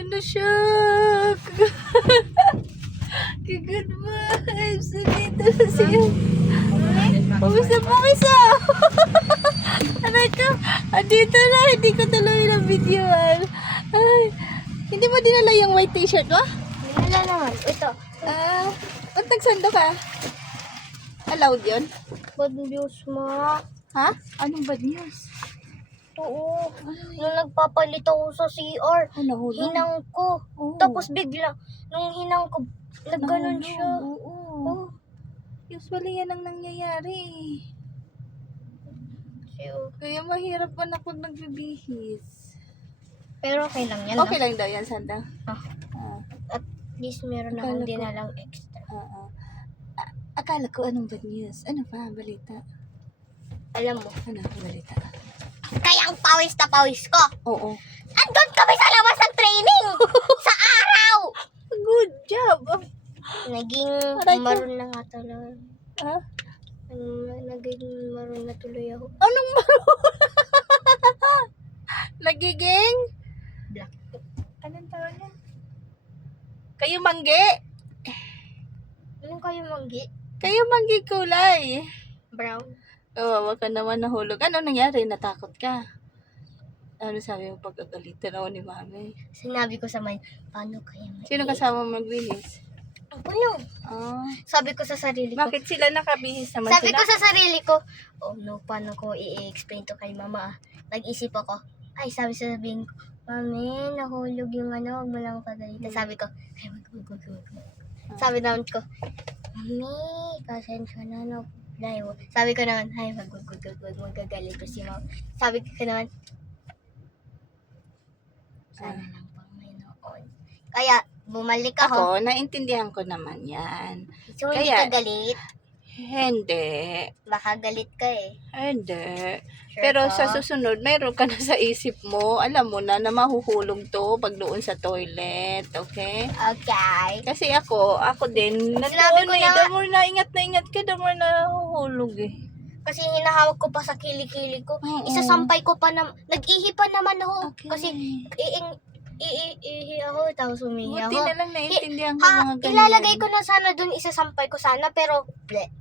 Ito na siya. Good vibes. Dito na siya. Pumisa. Aray ko. Andito na. Hindi ko tuloy na videoan. Ay. Hindi mo dinala yung white t-shirt mo? Dinala naman. Ito. Ba't nagsando ka? Allowed yun? Bad news mo. Ha? Anong bad news? Oo. Nung nagpapalit ako sa CR, Ano? hinang ko. Oo. Tapos bigla, nung hinang ko, nagganon siya. Oo. Oh. Usually yan ang nangyayari. Kaya mahirap pa na kung nagbibihis. Pero okay lang yan. Okay lang daw yan, Sanda. Ah. Ah. At least meron Akala akong ko. dinalang extra. Akala ko anong bad news. Ano pa? Balita. Alam mo, Ano? Balita. kaya ang pawis na pawis ko. Oo. Andun kami sa labas ng training! sa araw! Good job! Naging Aray ko. maroon na nga talaga. Ha? Naging maroon na tuloy ako. Anong maroon? Nagiging? Black. Anong tawag niya? Kayo manggi. Anong kayo manggi? Kayo manggi kulay. Brown. Kawawa ka naman nahulog. Ano nangyari? Natakot ka? Ano sabi mo pagkagalitan ako ni mami? Sinabi ko sa mind, paano kaya Sino kasama mo magbihis? Ako lang. Oh. Sabi ko sa sarili ko. Bakit sila nakabihis naman Sabi sila? ko sa sarili ko, oh no, paano ko i-explain to kay mama? Nag-isip ako, sabi ko, Mami, nahulog yung ano, wag mo lang pagalitan. Sabi ko, wag. Sabi naman ko, Mami, pasensya na, no. Sabi ko naman, wag, magagalit ko si mama. Sabi ko naman, sana lang pang may noon. Kaya, bumalik ako. Ako, naintindihan ko naman yan. So, hindi Kaya- ka galit? Hindi. Baka galit ka eh. Hindi. Sure Pero ka? sa susunod, mayroon ka na sa isip mo. Alam mo na mahuhulog to pag doon sa toilet. Okay? Okay. Kasi ako din, Sinabi ko na- doon mo na ingat ka, doon mo na nahuhulog eh. Kasi hinahawak ko pa sa kilikili ko. Oo. Isasampay ko pa na, nag-ihi pa naman ako. Okay. Kasi, ihi ako, tapos umihi Buti ako. na lang naintindihan ko mga ganyan. Ilalagay ko na sana dun, isasampay ko sana, pero, ble.